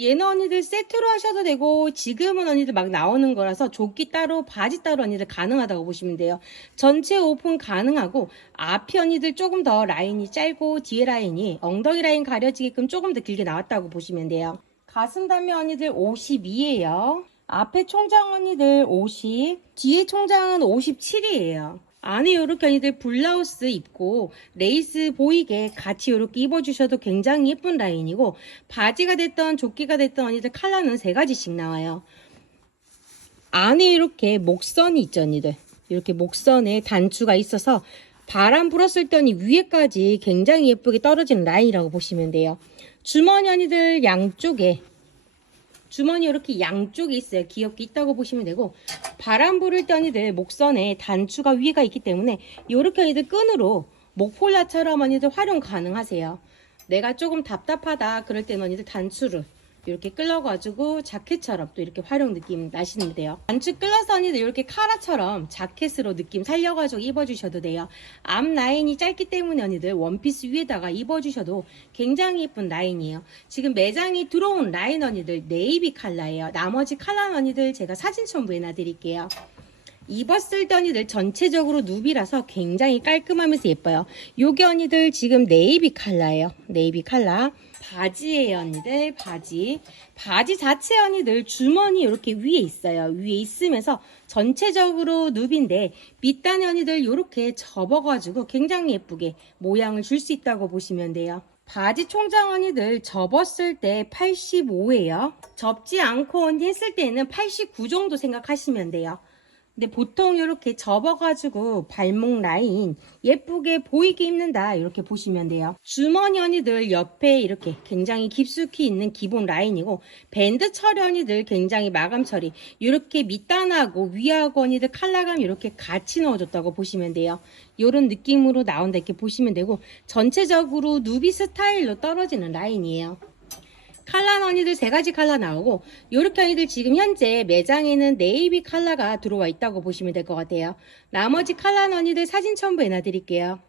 얘는 언니들 세트로 하셔도 되고 지금은 언니들 막 나오는 거라서 조끼 따로 바지 따로 언니들 가능하다고 보시면 돼요. 전체 오픈 가능하고 앞이 언니들 조금 더 라인이 짧고 뒤에 라인이 엉덩이 라인 가려지게끔 조금 더 길게 나왔다고 보시면 돼요. 가슴 단면 언니들 52예요. 앞에 총장 언니들 50, 뒤에 총장은 57이에요. 안에 이렇게 언니들 블라우스 입고 레이스 보이게 같이 이렇게 입어주셔도 굉장히 예쁜 라인이고 바지가 됐던 조끼가 됐던 언니들 컬러는 세 가지씩 나와요. 안에 이렇게 목선이 있죠 언니들. 이렇게 목선에 단추가 있어서 바람 불었을 때 언니 위에까지 굉장히 예쁘게 떨어지는 라인이라고 보시면 돼요. 주머니 언니들 양쪽에 주머니 이렇게 양쪽에 있어요. 귀엽게 있다고 보시면 되고 바람 부를 때 언니들 목선에 단추가 위에가 있기 때문에 이렇게 언니들 끈으로 목폴라처럼 언니들 활용 가능하세요. 내가 조금 답답하다 그럴 때는 언니들 단추를 이렇게 끌어가지고 자켓처럼 또 이렇게 활용 느낌 나시면 돼요. 끌어서 언니들 이렇게 카라처럼 자켓으로 느낌 살려가지고 입어주셔도 돼요. 앞 라인이 짧기 때문에 언니들 원피스 위에다가 입어주셔도 굉장히 예쁜 라인이에요. 지금 매장이 들어온 라인 언니들 네이비 컬러예요. 나머지 컬러 언니들 제가 사진 첨부해 놔 드릴게요. 입었을 때 언니들 전체적으로 누비라서 굉장히 깔끔하면서 예뻐요. 요게 언니들 지금 네이비 컬러예요. 네이비 컬러. 바지예요 언니들 바지. 바지 자체 언니들 주머니 이렇게 위에 있어요. 위에 있으면서 전체적으로 누비인데 밑단에 언니들 이렇게 접어가지고 굉장히 예쁘게 모양을 줄 수 있다고 보시면 돼요. 바지 총장 언니들 접었을 때 85예요. 접지 않고 언니 했을 때는 89 정도 생각하시면 돼요. 근데 보통 이렇게 접어가지고 발목 라인 예쁘게 보이게 입는다 이렇게 보시면 돼요. 주머니 언니들 옆에 이렇게 굉장히 깊숙이 있는 기본 라인이고 밴드 처리 언니들 굉장히 마감 처리 이렇게 밑단하고 위하고 언니들 칼라감 이렇게 같이 넣어줬다고 보시면 돼요. 이런 느낌으로 나온다 이렇게 보시면 되고 전체적으로 누비 스타일로 떨어지는 라인이에요. 칼라 언니들 세 가지 칼라 나오고 요렇게 언니들 지금 현재 매장에는 네이비 칼라가 들어와 있다고 보시면 될 것 같아요. 나머지 칼라 언니들 사진 첨부해 놔드릴게요.